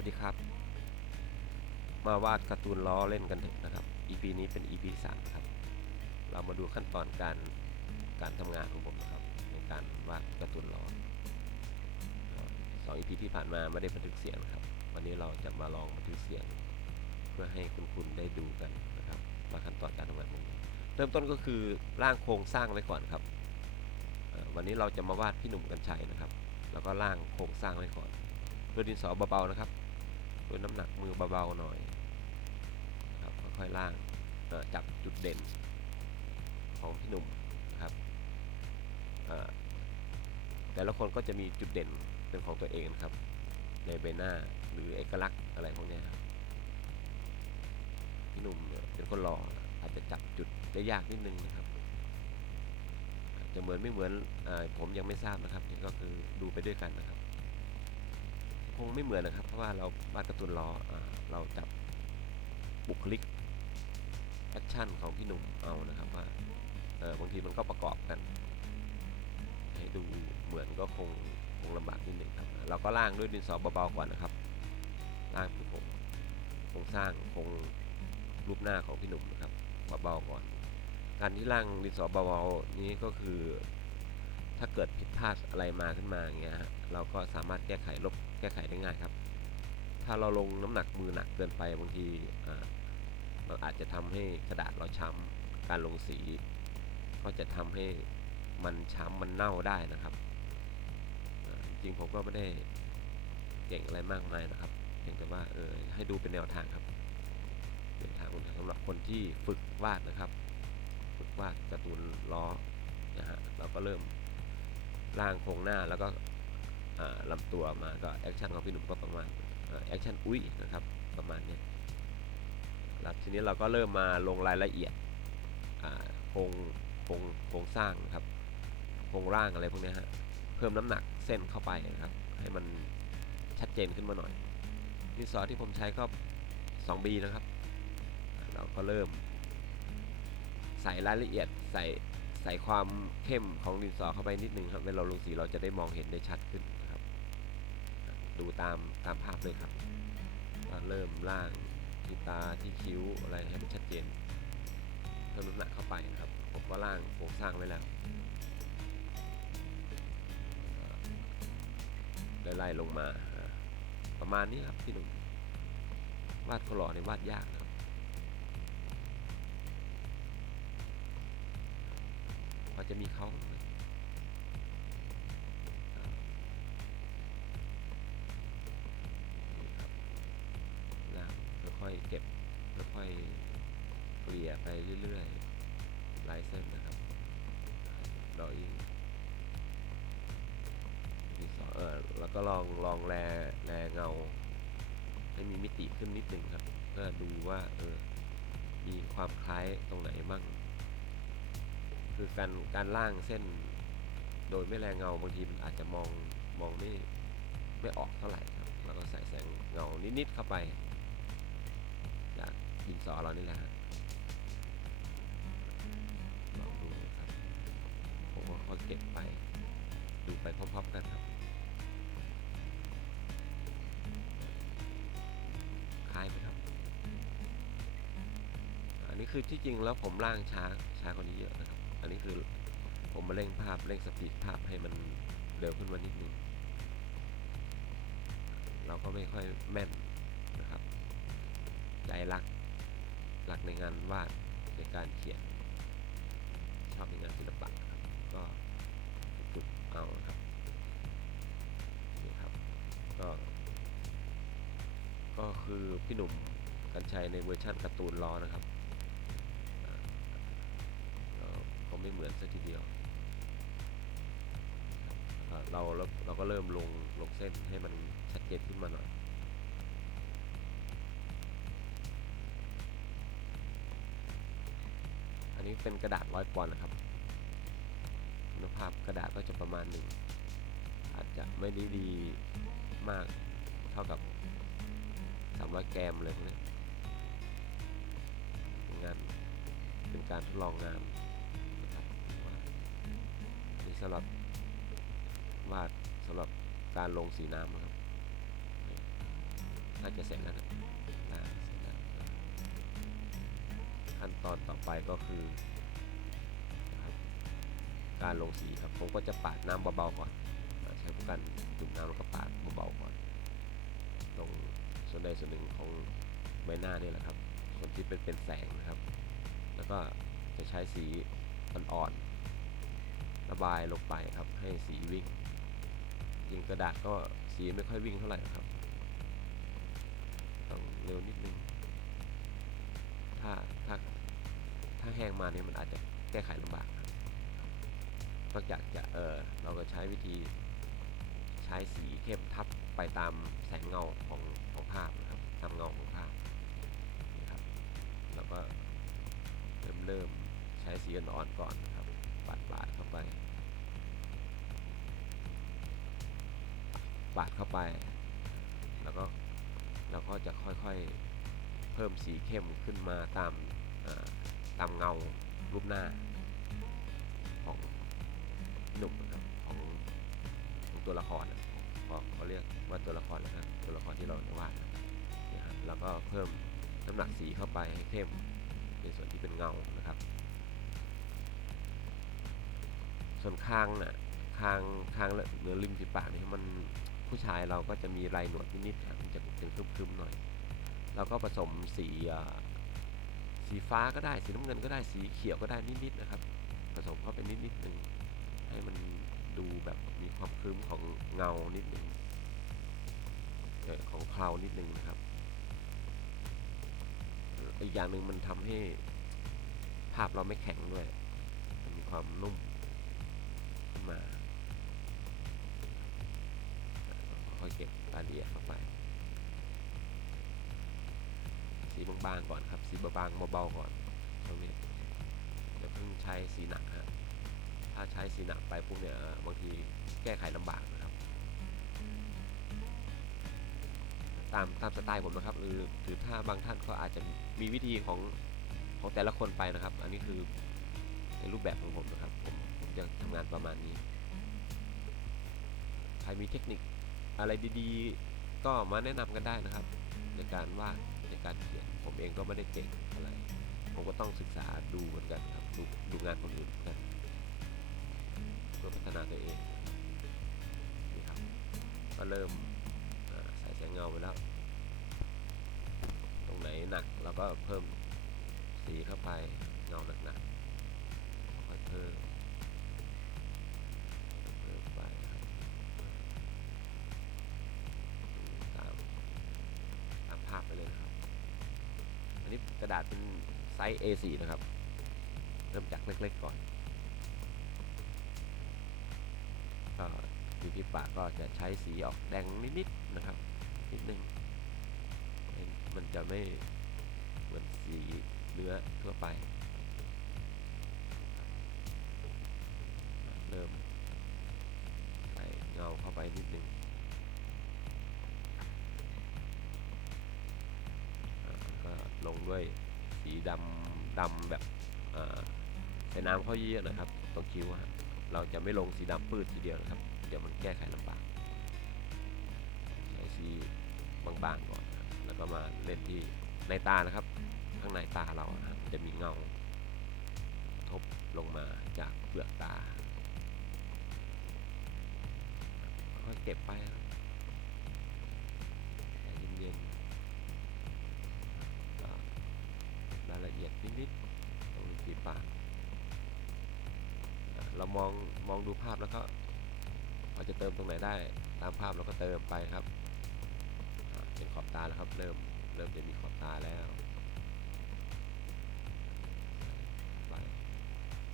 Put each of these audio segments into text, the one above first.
วัสดีครับ มาวาดการ์ตูนล้อเล่นกันเถอะนะครับ EP นี้เป็น EP 3ครับ เรามาดูขั้นตอนการการทำงานของผมนะครับ ในการวาดการ์ตูนล้อสอง EP ที่ผ่านมาไม่ได้บันทึกเสียงครับ วันนี้เราจะมาลองบันทึกเสียง เพื่อให้คุณคุณได้ดูกันนะครับว่าขั้นตอนการทำงานเป็นยังไงเริ่มต้นก็คือร่างโครงสร้างไว้ก่อนครับ วันนี้เราจะมาวาดพี่หนุ่มกัญชัยนะครับ แล้วก็ร่างโครงสร้างไว้ก่อนด้วยดินสอเบาๆนะครับ ด้วยน้ำหนักมือเบาๆหน่อยครับค่อยๆล่างจับจุดเด่นของพี่หนุ่มนะครับแต่ละคนก็จะมีจุดเด่นเป็นของตัวเองนะครับ ในใบหน้าหรือเอกลักษณ์อะไรพวกนี้ครับพี่หนุ่มเนี่ยเป็นคนหล่ออาจจะจับจุดได้ยากนิดนึงนะครับ จะเหมือนไม่เหมือนอผมยังไม่ทราบนะครับนี่ก็คือดูไปด้วยกันนะครับ คงไม่เหมือนนะครับ เพราะว่าเราวาดการ์ตูนล้ออเราจับบุคลิกแอคชั่นของพี่หนุ่มเอานะครับว่าเออบางทีมันก็ประกอบกัน ให้ดูเหมือนก็คงคงลำบากนิดหนึ่งครับ เราก็ล่างด้วยดินสอเบาๆก่อนนะครับล่างคือโครงโครงสร้างโครงรูปหน้าของพี่หนุ่มนะครับเบาๆก่อน การที่ล่างดินสอเบาๆนี้ก็คือ ถ้าเกิดผิดพลาดอะไรมาขึ้นมาอย่างเงี้ยฮะเราก็สามารถแก้ไขลบแก้ไขได้ง่ายครับ ถ้าเราลงน้ำหนักมือหนักเกินไปบางทีอามันอาจจะทำให้กระดาษเราช้ำการลงสี ก็จะทำให้มันช้ำมันเน่าได้นะครับ จริงผมก็ไม่ได้เก่งอะไรมากมายนะครับเพียงแต่ว่าเออให้ดูเป็นแนวทางครับแนวทางสำหรับคนที่ฝึกวาดนะครับ ฝึกวาดการ์ตูนล้อนะฮะเราก็เริ่ม ร่างโครงหน้าแล้วก็ลำตัวมาก็แอคชั่นของพี่หนุ่มก็ประมาณแอคชั่นอุ้ยนะครับประมาณเนี้ยแล้วทีนี้เราก็เริ่มมาลงรายละเอียดโครงโครงโครงสร้างนะครับโครงร่างอะไรพวกนี้ฮะเพิ่มน้ำหนักเส้นเข้าไปนะครับ ให้มันชัดเจนขึ้นมาหน่อยดินสอที่ผมใช้ก็ 2B นะครับ เราก็เริ่มใส่รายละเอียดใส่ ส่ความเข้มของดินสอเข้าไปนิดนึงครับเวลาเราลงสีเราจะได้มองเห็นได้ชัดขึ้นะครับ ดูตามตามภาพเลยครับเริ่มล่างที่ตาที่คิ้วอะไรให้มันชัดเจนเพิ่มน้ำหนักเข้าไปนะครับผมก็ล่างโครงสร้างไว้แล้วไล่ลงมาประมาณนี้ครับพี่หนุ่มวาดคลอในวาดยากนะครับ พอจะมีเขาค่อยเก็บค่อยเกลี่ยไปเรื่อยๆลายเส้นนะครับดอยิงมีสองเออแล้วก็ลองลองแลแลเงา ให้มีมิติขึ้นนิดนึงครับ เพื่อดูว่าเออมีความคล้ายตรงไหนมั่ง คือการการล่างเส้น โดยไม่แรงเงาบางทีมันอาจจะมองมองไม่ไม่ออกเท่าไหร่ครับเราก็ใส่แสงเงานิดๆเข้าไป จากดินสอเรานี่แหละฮะลองดูครับผมก็ค่อยเก็บไป ดูไปพร้อมๆกันครับคล้ายไหมครับ อันนี้คือที่จริงแล้วผมล่างช้าช้ากว่านี้เยอะนะครับ นนี้คือผมมาเร่งภาพเร่งสปีดภาพให้มันเร็วขึ้นมานิดนึง เราก็ไม่ค่อยแม่นนะครับ ใจรักรักในงานวาดในการเขียน ชอบในงานศิลปะครับก็ฝึกเอาครับนี่ครับ ก็ ก็คือพี่หนุ่มกัญชัยในเวอร์ชั่นการ์ตูนล้อนะครับ ไม่เหมือนซะทีเดียว เราเราก็เริ่มลงลงเส้นให้มันชัดเจนขึ้นมาหน่อยอันนี้เป็นกระดาษร้อยปอนด์นะครับคุณภาพกระดาษก็จะประมาณหนึ่งอาจจะไม่ได้ดีมากเท่ากับ300แกรมเลยนี้งานเป็นการทดลองงาน สำหรับวาดสำหรับการลงสีน้ำนะครับาจะเสร็จแล้วนะอ่าเสร็จแล้วขั้นตอนต่อไปก็คือการลงสีครับผมก็จะปาดน้ำเบาๆก่อนใช้ผู้กันจุ่มน้ำแล้วก็ปาดเบาๆก่อนตรงส่วนใดส่วนหนึ่งของใบหน้านี่แหละครับ ส่วนที่เป็นเป็นแสงนะครับ แล้วก็จะใช้สีอ่อนๆ ระบายลงไปครับ ให้สีวิ่งยิงกระดาษก็สีไม่ค่อยวิ่งเท่าไหร่นะครับ ต้องเร็วนิดนึง ถ้าถ้าถ้าแห้งมาเนี่ยมันอาจจะแก้ไขลำบากนอกจากจะเออเราก็ใช้วิธีใช้สีเข้มทับไปตามแสงเงาของของภาพนะครับตามเงาของภาพนี่ครับแล้วก็เริ่มเริ่มใช้สีอ่อนๆก่อน ปาดเข้าไป แล้วก็เราก็จะค่อยๆเพิ่มสีเข้มขึ้นมาตามตามเงารูปหน้าของหนุ่มนะครับของของตัวละครนะเขาเขาเรียกว่าตัวละครนะครับตัวละครที่เราจะวาดนะฮะแล้วก็เพิ่มน้ำหนักสีเข้าไปให้เข้มในส่วนที่เป็นเงานะครับ ส่วนคางน่ะคางคางเนื้อริมฝีปากนี่มัน ผู้ชายเราก็จะมีลายหนวดนิดๆมันจะเป็นครึมๆหน่อยเราก็ผสมสีสีฟ้าก็ได้สีน้ำเงินก็ได้สีเขียวก็ได้นิดๆนะครับ ผสมเข้าไปนิดๆหนึ่งให้มันดูแบบมีความครึ้มของเงานิดหนึ่งของเคราวนิดหนึ่งนะครับอีกอย่างหนึ่งมันทำให้ภาพเราไม่แข็งด้วย มันมีความนุ่ม อยเก็บรายละเอียดเข้าไป สีบางๆก่อนครับ สีบางๆเบาๆก่อนตรงนี้อย่าเพิ่งใช้สีหนักฮะถ้าใช้สีหนักไปปุ๊บเนี่ยบางทีแก้ไขลำบากนะครับ ตามตามสไตล์ผมนะครับ หรือหรือถ้าบางท่านก็อาจจะมีวิธีของของแต่ละคนไปนะครับ อันนี้คือในรูปแบบของผมนะครับ ผมผมจะทำงานประมาณนี้ ใครมีเทคนิค อะไรดีๆ ก็มาแนะนำกันได้นะครับ ในการวาดในการเขียนผมเองก็ไม่ได้เก่งอะไร ผมก็ต้องศึกษาดูเหมือนกันครับดูดูงานคนอื่นกันเพื่อพัฒนาตัวเองนี่ครับก็เริ่มใส่แสงเงาไปแล้ว ตรงไหนหนักเราก็เพิ่มสีเข้าไปเงาหนักๆค่อยเพิ่ม ส์ A4 นะครับ เริ่มจากเล็กๆก่อนก็อยู่ที่ปากก็จะใช้สีออกแดงนิดๆนะครับ นิดนึง มันจะไม่เหมือนสีเนื้อทั่วไป เริ่มใส่เงาเข้าไปนิดนึงก็ลงด้วยสีดำ ดำแบบใส่น้ำเข้าเยอะนะครับตรงคิ้วเราจะไม่ลงสีดำปื้ดทีเดียวนะครับ เดี๋ยวมันแก้ไขลำบากใช้สีบางๆก่อนแล้วก็มาเล่นที่ในตานะครับ ข้างในตาเราะจะมีเงา ทบลงมาจากเปลือกตาค่อยเก็บไปเย็นๆายละเอียดนิดๆตรงริมฝีปากเรามองมองดูภาพแล้วก็พอจะเติมตรงไหนได้ตามภาพเราก็เติมไปครับเป็นขอบตาแล้วครับ เริ่มเริ่มจะมีขอบตาแล้วไป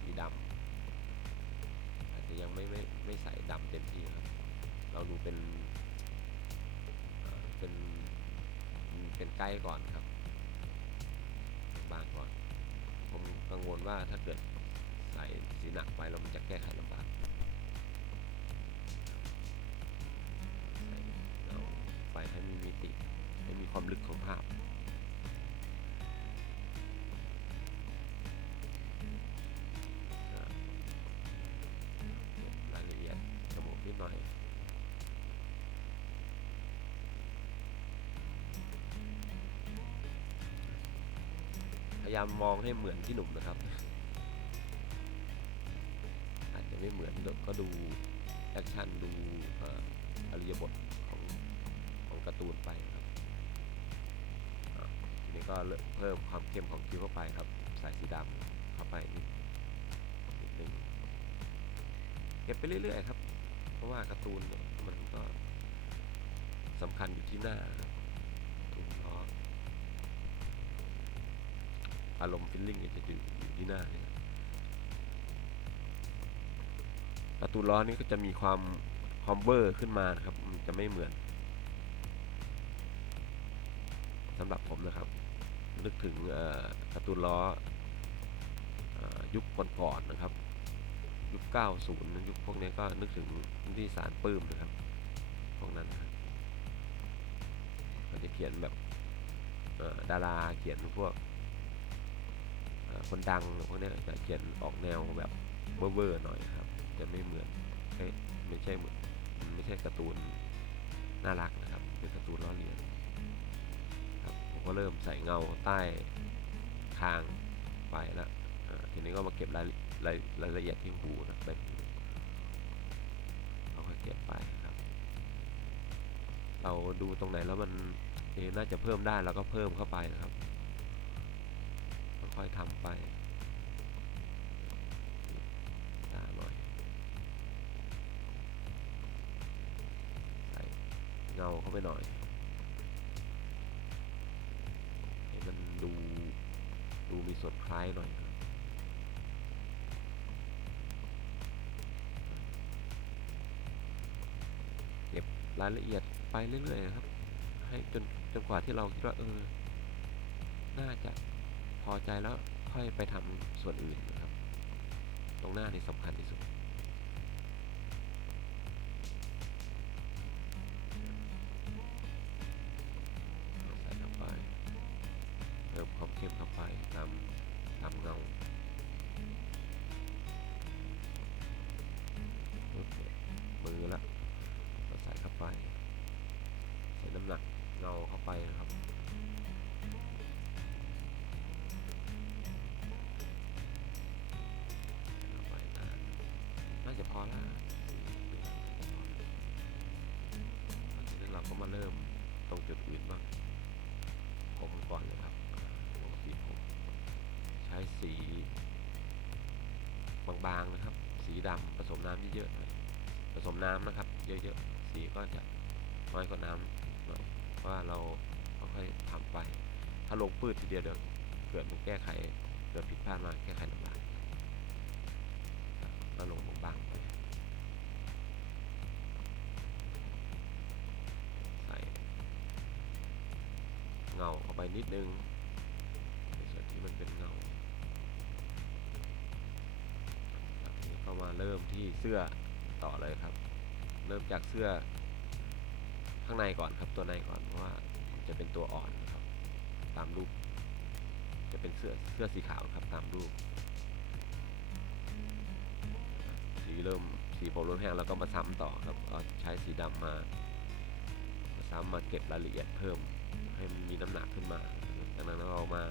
สีดำอาจจะยังไม่ไม่ไม่ใส่ดำเต็มที่ครับ เราดูเป็นเป็นเป็นไกด์ก่อนครับ ผมกังวลว่าถ้าเกิดใส่สีหนักไปแล้วมันจะแก้ไขลำบากใส่เอาไปให้มีมิติให้มีความลึกของภาพ ยายามมองให้เหมือนพี่หนุ่มนะครับ อาจจะไม่เหมือนก็ดูแอคชั่นดูอริยบทของของการ์ตูนไปครับทีนี้ก็เริ่มเพิ่มความเข้มของคิ้วเข้าไปครับใส่สีดำเข้าไปนิดนึงเก็บไปเรื่อยๆครับ เพราะว่าการ์ตูนมันก็สำคัญอยู่ที่หน้าครับ อารมณ์ฟิลลิ่งจะอยู่อยู่ที่หน้าเนี่ยการ์ตูล้อนี่ก็จะมีความความเวอร์ขึ้นมานะครับ มันจะไม่เหมือนสำหรับผมนะครับ นึกถึงเอ่อการ์ตูล้ออยุคก่อนๆนะครับ ยุค 90 ยุคพวกนี้ก็นึกถึงที่สารปื้มนะครับ พวกนั้นนะครับเขาจะเขียนแบบดาราเขียนพวก คนดังพวกนี้จะเขียนออกแนวแบบเวอร์ๆหน่อยครับ จะไม่เหมือนไม่ใช่เหมือนไม่ใช่การ์ตูนน่ารักนะครับเป็นการ์ตูนล้อเลียนครับผมก็เริ่มใส่เงาใต้คางไปแล้วทีนี้ก็มาเก็บรายรายรายละเอียดที่หูนะแบบนี้เราค่อยเก็บไปครับ เราดูตรงไหนแล้วมันน่าจะเพิ่มได้เราก็เพิ่มเข้าไปนะครับ อยๆทำไปตาหน่อยใส่เงาเข้าไปหน่อยให้มันดู ดูมีส่วนคล้ายหน่อยเก็บรายละเอียดไปเรื่อยๆนะครับ ให้จนจนกว่าที่เราคิดว่าเออ น่าจะ พอใจแล้วค่อยไปทำส่วนอื่นนะครับ ตรงหน้านี่สำคัญที่สุด จะพอละทีนี้เราก็มาเริ่มตรงจุดอื่นบ้างผมก่อนเลยครับลงสีผมใช้สีบางๆนะครับ สีดำผสมน้ำเยอะๆผสมน้ำนะครับ เยอะๆ สีก็จะน้อยกว่าน้ำหน่อยเพราะว่าเราค่อยๆทำไป ถ้าลงปืดทีเดียวเดี๋ยวเกิดมันแก้ไขเกิดผิดพลาดมาแก้ไขลำบากก็ลงบางๆาเข้าไปนิดนึงในส่วนที่มันเป็นเงาครับนี่ก็มาเริ่มที่เสื้อต่อเลยครับ เริ่มจากเสื้อข้างในก่อนครับตัวในก่อนเพราะว่าจะเป็นตัวอ่อนนะครับ ตามรูป จะเป็นเสื้อเสื้อสีขาวครับตามรูปสีเริ่มสีผมเริ่มแห้งแล้วก็มาซ้ำต่อครับใช้สีดำมามาซ้ำมาเก็บรายละเอียดเพิ่ม ให้มันมีน้ำหนักขึ้นมา จากนั้นเรามา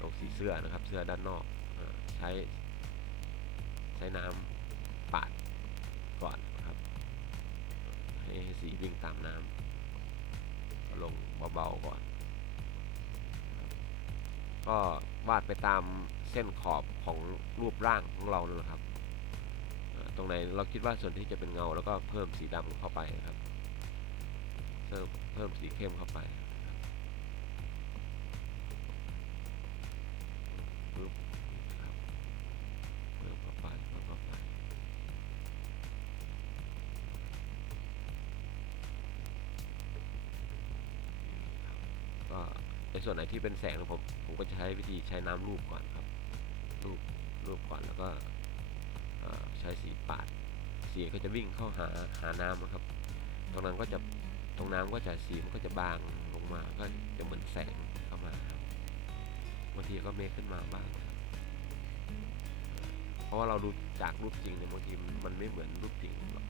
ลงสีเสื้อนะครับ เสื้อด้านนอกอใช้ ใช้น้ำปาดก่อนนะครับ ให้สีวิ่งตามน้ำลงเบาๆก่อน ก็วาดไปตามเส้นขอบของรูปร่างของเราเลยครับ ตรงไหนเราคิดว่าส่วนที่จะเป็นเงา แล้วก็เพิ่มสีดำเข้าไปนะครับเพิ่ม พิ่มสีเข้มเข้าไปปึ๊บครับเพิ่มเข้าไปเพิ่มเข้าไปก็ในส่วนไหนที่เป็นแสงผมผมก็จะใช้วิธีใช้น้ำรูปก่อนครับรูปรูปก่อนแล้วก็ใช้สีปาดสีก็จะวิ่งเข้าหาหาน้ำนะครับ ตรงนั้นก็จะ ตรงน้ำก็จะสีมันก็จะบางลงมาก็จะเหมือนแสงเข้ามาบางทีก็เมฆขึ้นมาบ้างเพราะว่าเราดูจากรูปจริงเนี่ยบางทีมันไม่เหมือนรูปจริงหรอก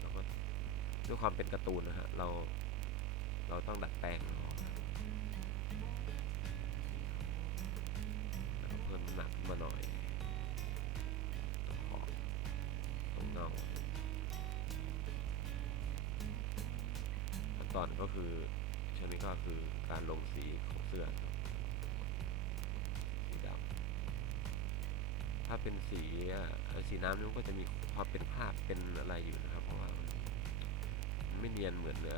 แล้วก็ด้วยความเป็นการ์ตูนนะฮะเราเราต้องดัดแปลงเพิ่มหนักมาหน่อา ตอนก็คือช่วงนี้ก็คือการลงสีของเสื้อสีดำถ้าเป็นสีสีน้ำนี่ก็จะมีความเป็นภาพเป็นอะไรอยู่นะครับ เพราะว่าไม่เนียนเหมือนอ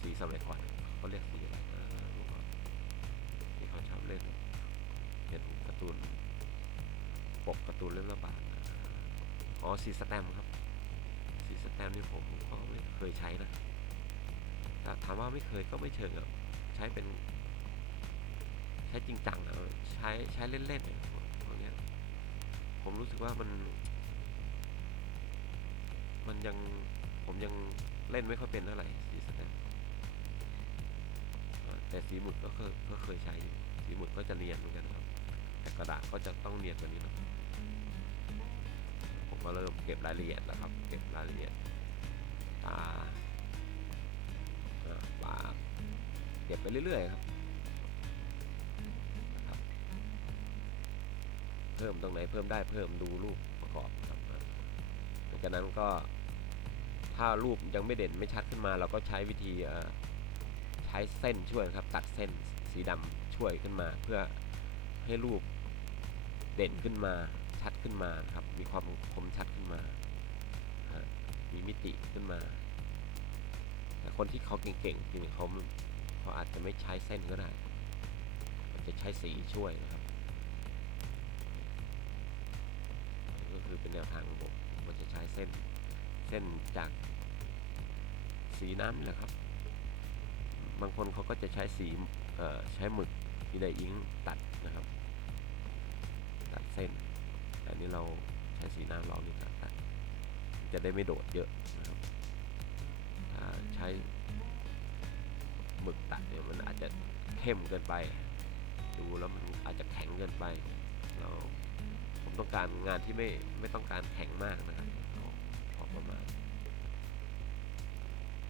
สีสมัยก่อนเขาเรียกสีอะไรนะรู้ป่ะที่เขาชอบเล่นเห็นการ์ตูนปกการ์ตูนเล่มละบาทอ๋อสีสแตมป์ครับสีสแตมป์นี่ผมก็ไม่เคยใช้นะ ถามว่าไม่เคยก็ไม่เชิงอะใช้เป็น ใช้จริงจังอะใช้ใช้เล่นๆอะพวกนี้ผมรู้สึกว่ามัน มันยังผมยังเล่นไม่ค่อยเป็นเท่าไหร่สีสแตมป์อ่าแต่สีหมึกก็เคยก็เคยใช้สีหมึกก็จะเนียนเหมือนกันครับ แต่กระดาษก็จะต้องเนียนกว่านี้น่อยผมก็เริ่มเก็บรายละเอียดแล้วครับ เก็บรายละเอียดตา ก็บไปเรื่อยๆครับเพิ่มตรงไหนเพิ่มได้เพิ่มดูรูปประกอบครับหลังจากนั้นก็ถ้ารูปยังไม่เด่นไม่ชัดขึ้นมาเราก็ใช้วิธีใช้เส้นช่วยครับ ตัดเส้นสีดำช่วยขึ้นมา เพื่อให้รูปเด่นขึ้นมาชัดขึ้นมาครับ มีความคมชัดขึ้นมา มีมิติขึ้นมา แต่คนที่เขาเก่งๆจริงๆเขา เขาอาจจะไม่ใช้เส้นก็ได้อาจจะใช้สีช่วยนะครับก็คือเป็นแนวทางของผมมันจะใช้เส้นเส้นจากสีน้ำนะครับ บางคนเขาก็จะใช้สีใช้หมึกที่ไดอิงตัดนะครับ ตัดเส้น แต่นี้เราใช้สีน้ำเรานี่ตัดตัดจะได้ไม่โดดเยอะนะครับถ้าใช้ หมึกตัดเนี่ยมันอาจจะเข้มเกินไป ดูแล้วมันอาจจะแข็งเกินไปเราผมต้องการงานที่ไม่ไม่ต้องการแข็งมากนะครับเอาพอประมาณ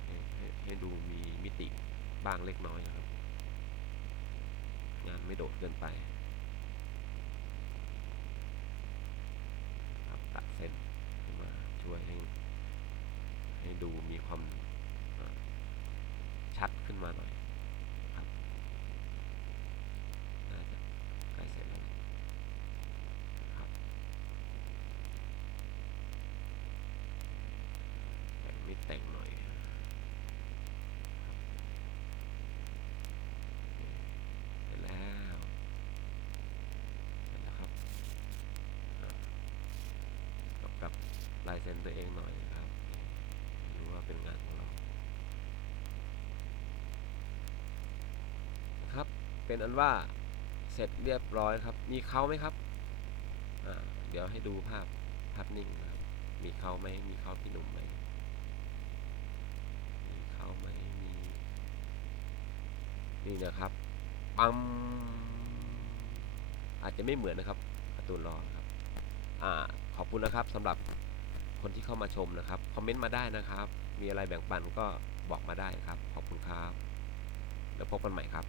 ให้ให้ดูมีมิติบ้างเล็กน้อยนะครับ งานไม่โดดเกินไปครับตัดเส้นมาช่วยให้ให้ดูมีความ ชัดขึ้นมาหน่อยครับน่าจะใกล้เสร็จแล้วครับแต่งนิดแต่งหน่อยเสร็จแล้วเสร็จแล้วครับอะกำกับลายเซ็นตัวเองหน่อยครับรู้ว่าเป็นงานของเราครับ เป็นอันว่าเสร็จเรียบร้อยครับ มีเขาไหมครับเดี๋ยวให้ดูภาพภาพนิ่งครับ มีเขาไหมมีเขาพี่หนุ่มไหมมีเขาไหมมีนี่นะครับปั๊มอาจจะไม่เหมือนนะครับการ์ตูนรอครับอ่าขอบคุณนะครับสำหรับคนที่เข้ามาชมนะครับ คอมเมนต์มาได้นะครับ มีอะไรแบ่งปันก็บอกมาได้ครับ ขอบคุณครับ แล้วพบกันใหม่ครับ